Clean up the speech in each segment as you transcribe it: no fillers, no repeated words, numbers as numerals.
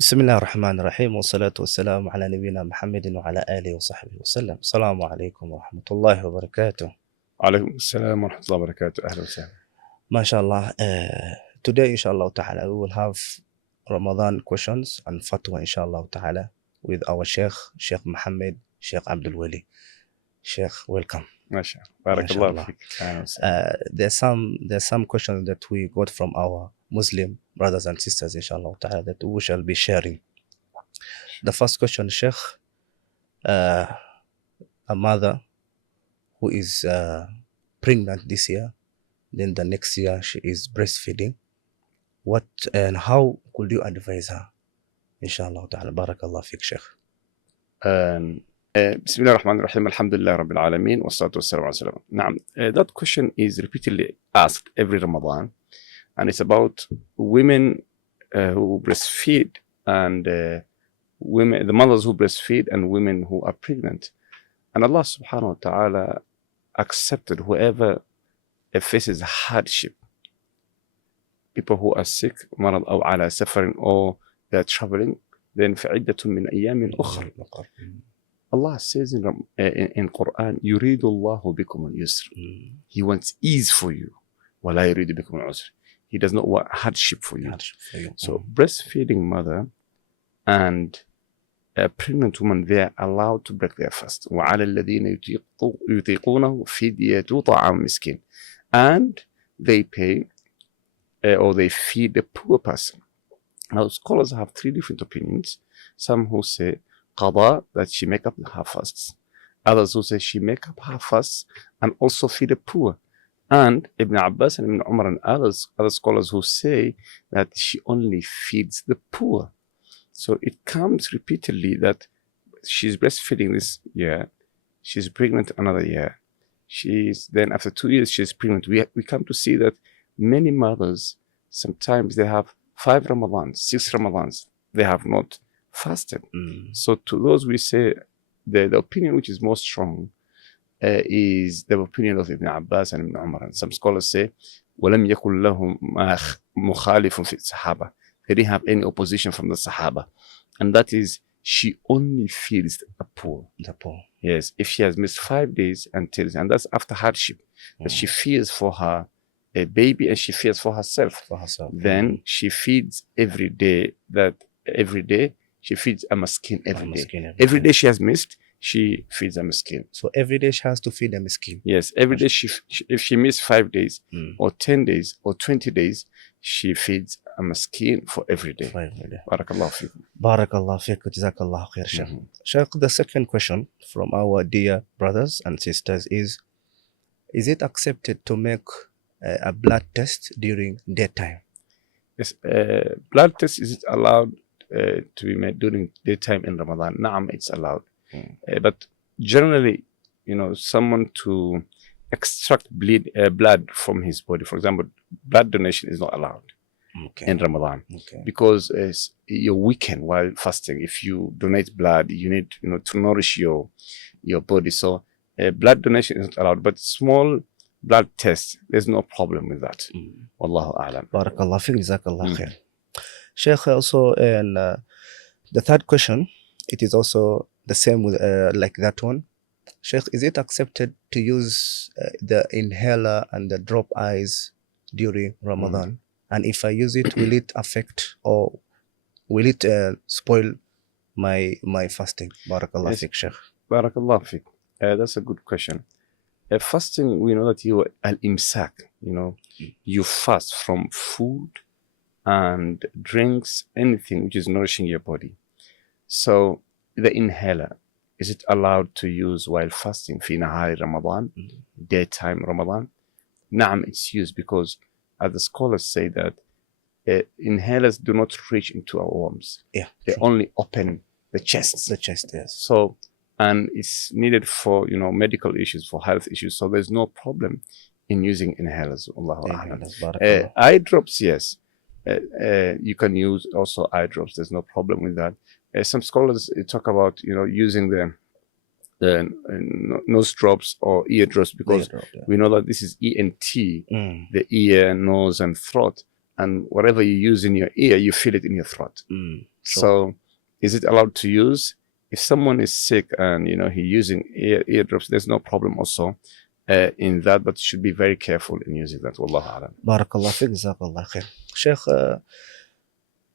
بسم الله الرحمن الرحيم والصلاة والسلام على نبينا محمد وعلى آله وصحبه وسلم. السلام عليكم ورحمة الله وبركاته. عليكم السلام ورحمة الله وبركاته. أهلا وسهلا. MashaAllah. Today, inshallah ta'ala, we will have Ramadan questions and fatwa, inshallah ta'ala, with our Sheikh Muhammed, Sheikh Abduweli. Sheikh, welcome. ما شاء الله. بارك الله MashaAllah. فيك. أهلا وسهلا. There's some questions that we got from our Muslim brothers and sisters, inshallah ta'ala, that we shall be sharing. The first question, Sheikh, a mother who is pregnant this year, then the next year she is breastfeeding. What and how could you advise her? Inshallah ta'ala. Barakallah fiqh, Sheikh. بسم الله الرحمن الرحيم. الحمد لله رب العالمين والصلاة والسلام على رسول الله. نعم. That question is repeatedly asked every Ramadan, and it's about women who breastfeed and the mothers who breastfeed and women who are pregnant. And Allah subhanahu wa ta'ala accepted whoever faces hardship, people who are sick, مرض أو على سفر, or they're traveling, then فعدة من أيام أخرى. Allah says in Quran, يريد الله بكم اليسر. He wants ease for you. ولا يريد بكم العسر. He does not want hardship for you. So breastfeeding mother and a pregnant woman, they are allowed to break their fast. وعلى الذين يطيقونه فدية طعام مسكين. And they pay or they feed the poor person. Now scholars have three different opinions. Some who say qada, that she make up her fasts. Others who say she make up her fasts and also feed the poor. And Ibn Abbas and Ibn Umar and other scholars who say that she only feeds the poor. So it comes repeatedly that she's breastfeeding this year, she's pregnant another year. Then after 2 years she's pregnant. We come to see that many mothers, sometimes they have 5 Ramadans, 6 Ramadans, they have not fasted. So to those we say the opinion which is more strong is the opinion of Ibn Abbas and Ibn Umar. And some scholars say وَلَمْ يَكُنْ لَهُمْ مُخَالِفٌ فِي الصَّحَابَة. They didn't have any opposition from the Sahaba. And that is, she only feeds the poor. The poor. Yes, if she has missed 5 days and that's after hardship, that she fears for her baby and she fears for herself. Then she feeds every day. She feeds a miskin every day. Every day she has missed, she feeds a miskin. So every day she has to feed a miskin. Yes, every day if she missed 5 days or 10 days or 20 days, she feeds a miskin for every day. Barakallah fiqh. Barakallah fiqh. Jazakallah khair, Sheikh. Sheikh, the second question from our dear brothers and sisters is it accepted to make a blood test during daytime? Yes, blood test, is it allowed to be made during daytime in Ramadan? Naam, it's allowed. But generally, someone to extract blood from his body, for example, blood donation is not allowed in Ramadan because you're weakened while fasting. If you donate blood, you need to nourish your body. So blood donation is not allowed, but small blood tests, there's no problem with that. Wallahu a'lam. Barakallah fiqh. Jazakallah khair. Sheikh, also, and the third question, it is also the same with like that one. Sheikh, is it accepted to use the inhaler and the drop eyes during Ramadan? And if I use it, will it affect or will it spoil my fasting? Barakallah fiqh, Sheikh. Barakallah fiqh. That's a good question. Fasting, we know that you al-imsak, you fast from food and drinks, anything which is nourishing your body. So the inhaler, is it allowed to use while fasting? Fi nahari Ramadan, daytime Ramadan? Naam, it's used because as the scholars say that inhalers do not reach into our worms. Yeah, they only open the chest. The chest, yes. So, and it's needed for medical issues, for health issues. So there's no problem in using inhalers. Eye drops, yes. You can use also eye drops. There's no problem with that. Some scholars talk about using the nose drops or ear drops because we know that this is ENT, the ear, nose, and throat. And whatever you use in your ear, you feel it in your throat. So is it allowed to use? If someone is sick and he's using eardrops, there's no problem also in that, but you should be very careful in using that. Wallahu alam. Barakallah fiqh, jazakallah khair. Sheikh,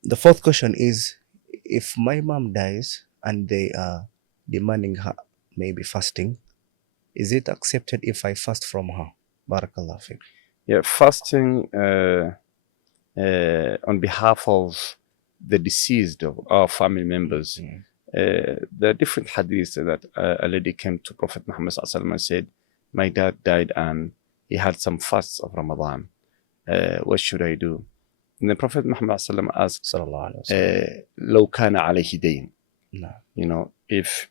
the fourth question is, if my mom dies and they are demanding her maybe fasting, is it accepted if I fast from her? Barakallah fiqh. Yeah, fasting on behalf of the deceased of our family members. There are different hadiths that a lady came to Prophet Muhammad and said, my dad died and he had some fasts of Ramadan. What should I do? And the Prophet Muhammad asked, لو كان عليه دين. If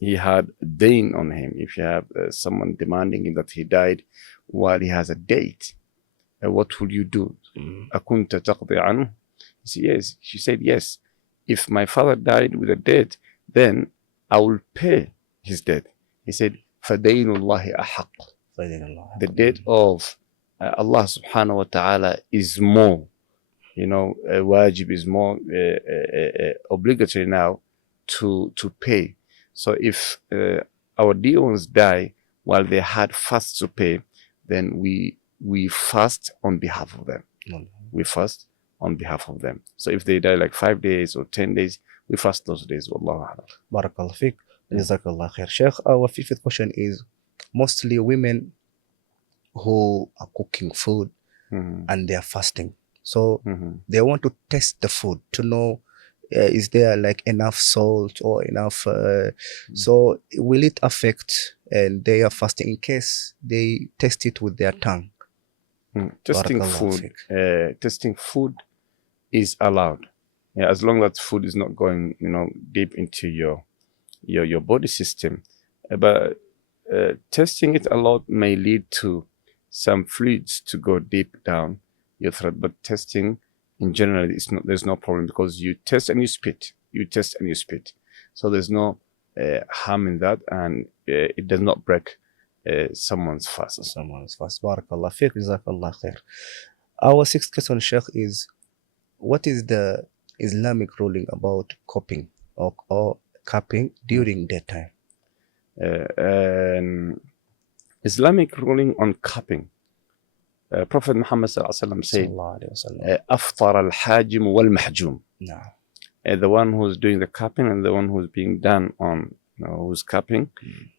he had dain on him, if you have someone demanding him that he died while he has a date, what will you do? أكنت تقضي عنه? He said, yes. She said, yes. If my father died with a debt, then I will pay his debt. He said, فَدَيْنُ اللَّهِ أَحَقُّ. The debt of Allah subhanahu wa ta'ala is more, wajib is more obligatory now to pay. So if our dear ones die while they had fasts to pay, then we fast on behalf of them. We fast on behalf of them. So if they die like 5 days or 10 days, we fast those days. Wallahu a'lam. Barakallah fiqh. Jazakallah khair. Sheikh, our fifth question is, mostly women who are cooking food and they are fasting. So they want to test the food to know is there like enough salt or enough so will it affect and they are fasting in case they test it with their tongue? Testing food is allowed, as long as food is not going deep into your body system. But testing it a lot may lead to some fluids to go deep down your throat. But testing in general there's no problem, because you test and you spit. So there's no harm in that, and it does not break someone's fast. Barakallah fiqh, jazakallah khair. Our sixth question, Sheikh, is what is the Islamic ruling about cupping or cupping during daytime? Islamic ruling on cupping. Prophet Muhammad said, أفطر الحاجم والمحجوم. The one who's doing the cupping and the one who's being done on, who's cupping,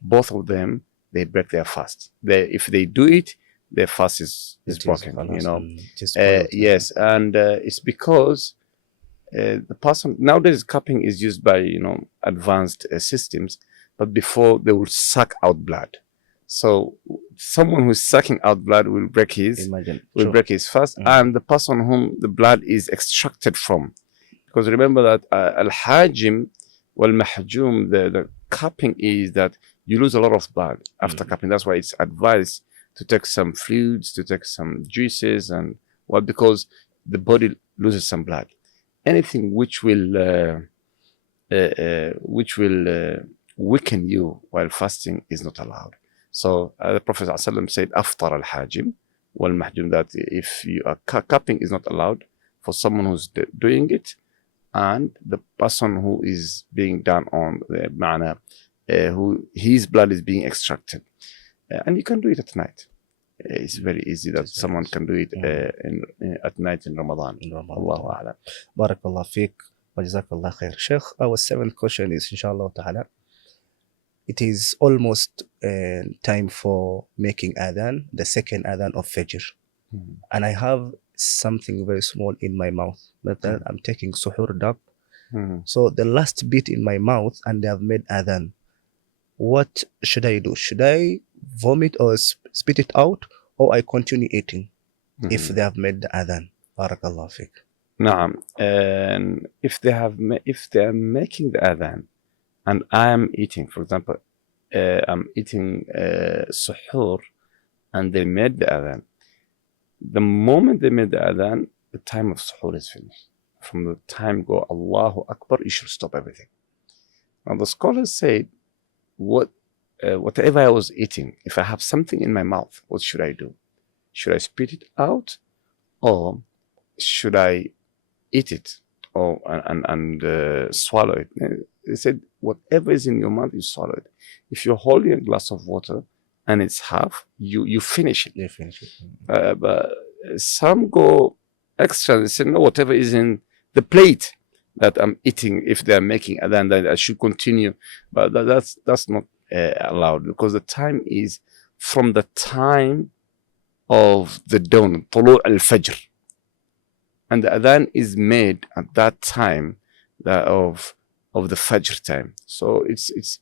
both of them, they break their fast. If they do it, their fast is broken. Yes, and it's because the person nowadays cupping is used by advanced systems, but before they will suck out blood. So someone who's sucking out blood will break his fast, and the person whom the blood is extracted from. Because remember that al-hajim wal-mahjum, the cupping is that you lose a lot of blood after cupping. That's why it's advised to take some fluids, to take some juices, and because the body loses some blood. Anything which will weaken you while fasting is not allowed. So the Prophet ﷺ said, "Aftar al-hajim wal-mahjum," that if you are cupping is not allowed for someone who's doing it, and the person who is being done on the manner, who his blood is being extracted, and you can do it at night. It's very easy that someone can do it at night in Ramadan. Allahu a'lam. Barakallah fiqh wa jazakallah khair. Sheikh, our seventh question is, inshallah ta'ala, it is almost time for making adhan, the second adhan of Fajr. And I have something very small in my mouth. But then I'm taking suhoor dab. So the last bit in my mouth and they have made adhan. What should I do? Should I vomit or spit it out, or I continue eating if they have made the adhan? Barakallah fiqh. Naam. And if they are making the adhan, and I am eating, for example, I'm eating suhoor, and they made the adhan. The moment they made the adhan, the time of suhoor is finished. From the time go Allahu Akbar, you should stop everything. Now the scholars said, whatever I was eating, if I have something in my mouth, what should I do? Should I spit it out, or should I eat it, or and swallow it. They said whatever is in your mouth, you swallow it. If you're holding a glass of water and it's half, you finish it. They finish it. But some go extra. They say no, whatever is in the plate that I'm eating, if they're making adhan, then I should continue. But that's not allowed, because the time is from the time of the dawn, طلوع الفجر, and the adhan is made at that time of the fajr time. So it's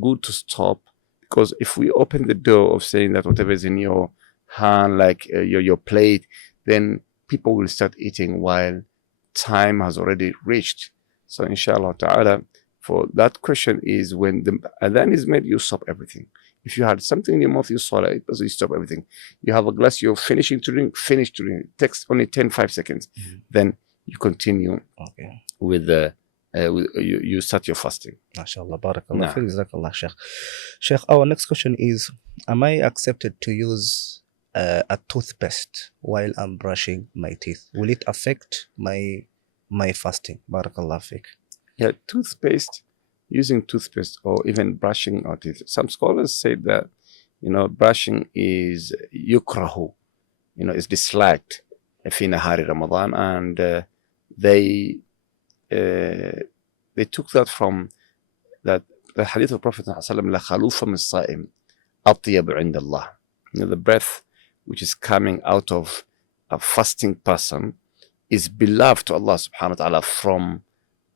good to stop, because if we open the door of saying that whatever is in your hand, like your plate, then people will start eating while time has already reached. So inshallah ta'ala, for that question is, when the adhan is made, you stop everything. If you had something in your mouth, you swallow it, so you stop everything. You have a glass, you're finishing to drink, finish to drink. It takes only 5 seconds. Then you continue with the you start your fasting. MashaAllah, barakallah, jazakallah, Sheikh. Sheikh, our next question is, am I accepted to use a toothpaste while I'm brushing my teeth? Will it affect my fasting? Barakallah fiqh. Yeah, using toothpaste or even brushing our teeth. Some scholars say that, brushing is yukrahu, is disliked fi nahari Ramadan, and they took that from that the hadith of Prophet ﷺ, la khalufa min sa'im atyab 'inda Allah. The breath which is coming out of a fasting person is beloved to Allah subhanahu wa ta'ala from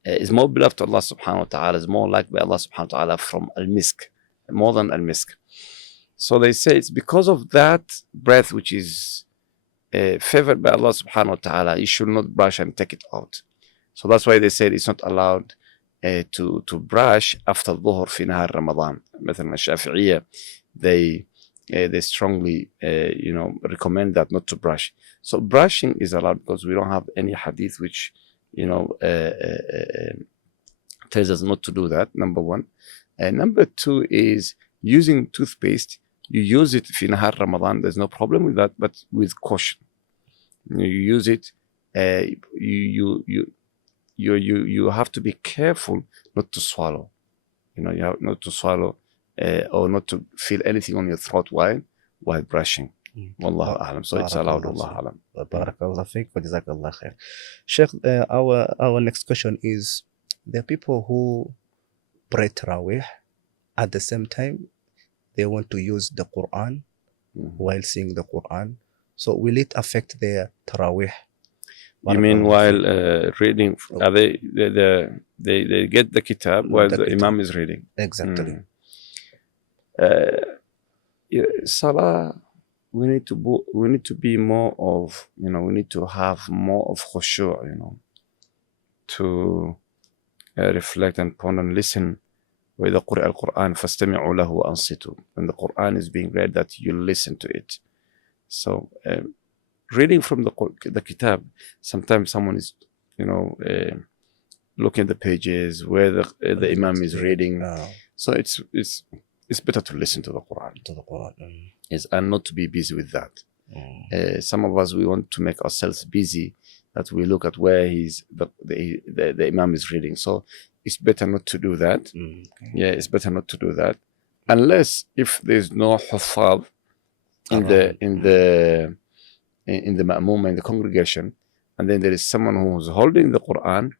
is more beloved to Allah subhanahu wa ta'ala, is more liked by Allah subhanahu wa ta'ala from al-misk, more than al-misk. So they say it's because of that breath which is favored by Allah subhanahu wa ta'ala, you should not brush and take it out. So that's why they said it's not allowed to brush after dhuhr fi nahar Ramadan. مثلا الشافعية, they strongly recommend that not to brush. So brushing is allowed because we don't have any hadith which tells us not to do that, number one. Number two is using toothpaste. You use it fi nahar Ramadan, there's no problem with that, but with caution. You use it, you have to be careful not to swallow. You have not to swallow or not to feel anything on your throat while brushing. Wallahu a'lam. So it's allowed. Wallahu a'lam. Barakallah fiqh wa jazakallah khair. Sheikh, our next question is, there are people who pray Tarawih at the same time they want to use the Quran while singing the Quran. So will it affect their Tarawih? You mean while reading? Are they get the kitab while the Imam is reading? Exactly. Salah, we need to be more of, we need to have more of khushu', to reflect and ponder and listen. وَإِذَا قُرِئَ الْقُرْآنُ فَاسْتَمِعُوا لَهُ وَأَنصِتُوا. When the Quran is being read, that you listen to it. So reading from the kitab, sometimes someone is, looking at the pages where the Imam is reading. So it's better to listen to the Quran. Yes, and not to be busy with that. Some of us, we want to make ourselves busy, that we look at where the Imam is reading. So it's better not to do that. Yeah, it's better not to do that, unless if there's no huffaz in the ma'muma, in the congregation, and then there is someone who's holding the Quran,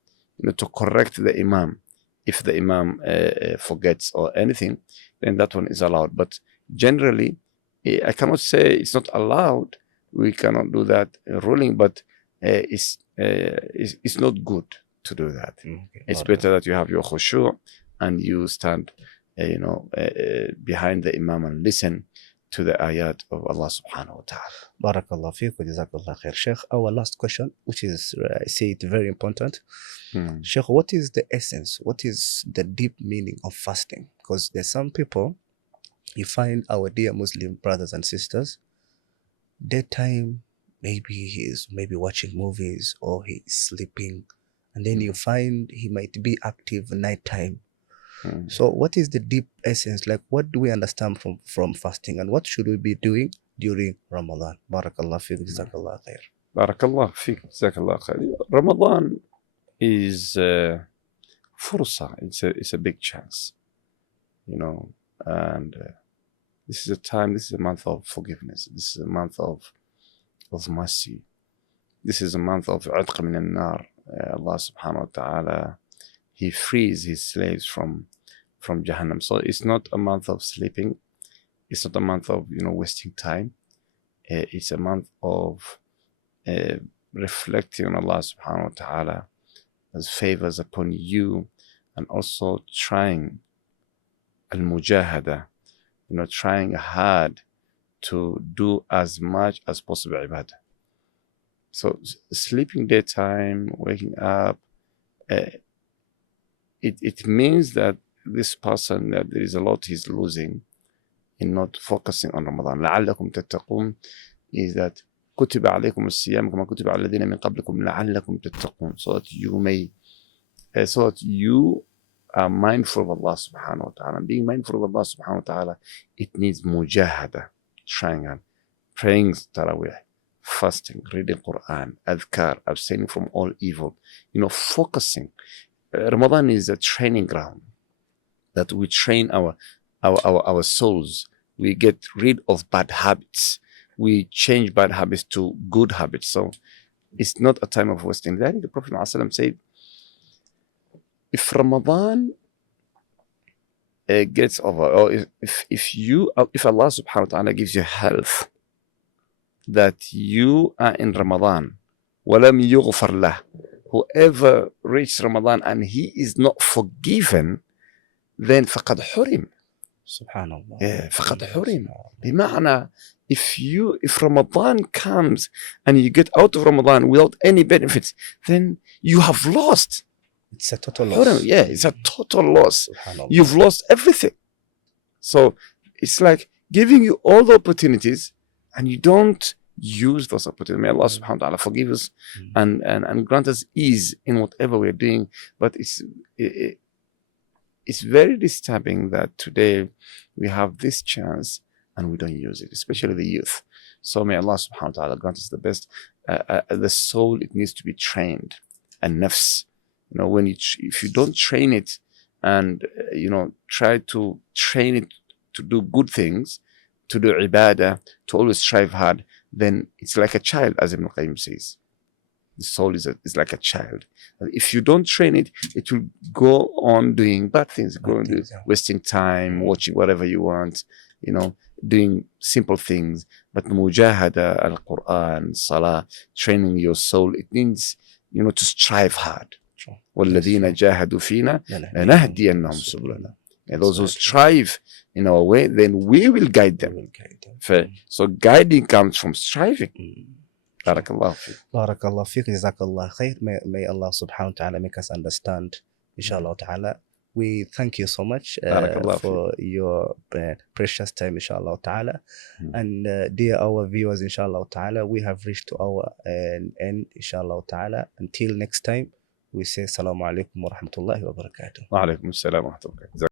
to correct the Imam. If the Imam forgets or anything, then that one is allowed. But generally, I cannot say it's not allowed. We cannot do that ruling, but it's not good to do that. It's better that you have your khushu' and you stand, behind the Imam and listen to the ayat of Allah subhanahu wa ta'ala. Barakallah fiqh wa jazakallah khair. Sheikh, our last question, which is, I say it very important. Sheikh, what is the essence? What is the deep meaning of fasting? Because there's some people, you find our dear Muslim brothers and sisters, daytime, maybe he's watching movies or he's sleeping, and then you find he might be active nighttime. So what is the deep essence? Like, what do we understand from fasting, and what should we be doing during Ramadan? Barakallah fiqh, jazakallah khair. Barakallah fiqh, jazakallah khair. Ramadan is fursa. It's a big chance, you know, and this is a time. This is a month of forgiveness. This is a month of mercy. This is a month of عتق من النار. Allah subhanahu wa ta'ala, He frees His slaves from Jahannam. So it's not a month of sleeping. It's not a month of wasting time. It's a month of reflecting on Allah subhanahu wa ta'ala as favors upon you, and also trying al-mujahada, trying hard to do as much as possible ibadah. So sleeping daytime, waking up, it means that this person, that there is a lot he's losing in not focusing on Ramadan. لعلكم تتقون is that كتب عليكم الصيام كما كتب على الذين من قبلكم لعلكم تتقون, so that you are mindful of Allah subhanahu wa ta'ala. And being mindful of Allah subhanahu wa ta'ala, it needs mujahada, trying and praying tarawih, fasting, reading Quran, adhkar, abstaining from all evil, focusing. Ramadan is a training ground that we train our souls. We get rid of bad habits. We change bad habits to good habits. So it's not a time of wasting. That the Prophet ﷺ said, if Ramadan gets over, or if Allah subhanahu wa ta'ala gives you health, that you are in Ramadan, وَلَمْ يُغْفَرْ لَهُ, whoever reached Ramadan and he is not forgiven, then فَقَدْ حُرِم. Subhanallah. Yeah, فَقَدْ حُرِم. بمعنى, if Ramadan comes and you get out of Ramadan without any benefits, then you have lost. It's a total loss. Yeah, it's a total loss. Subhanallah. You've lost everything. So it's like giving you all the opportunities and you don't use those opportunities. May Allah subhanahu wa ta'ala forgive us and grant us ease in whatever we're doing. But it's very disturbing that today we have this chance and we don't use it, especially the youth. So may Allah subhanahu wa ta'ala grant us the best. The soul, it needs to be trained, and nafs. If you don't train it and try to train it to do good things, to do ibadah, to always strive hard, then it's like a child, as Ibn Qayyim says. The soul is like a child. If you don't train it, it will go on doing bad things, wasting time, watching whatever you want, doing simple things. But mujahada, al-Quran, salah, training your soul, it means, to strive hard. وَالَّذِينَ جَاهَدُوا فِينَا لَنَهْدِيَنَّهُمْ سُبُلَنَا. And those who strive in our way, then we will guide them. So guiding comes from striving. Barakallah fiqh. Barakallah fiqh, jazakallah khair. May Allah subhanahu wa ta'ala make us understand, inshallah ta'ala. We thank you so much for your precious time, inshallah ta'ala. And dear our viewers, inshallah ta'ala, we have reached to our end, inshallah ta'ala. Until next time, we say Assalamu alaikum wa rahmatullahi wa barakatuh. Wa alaikum assalam wa rahmatullahi.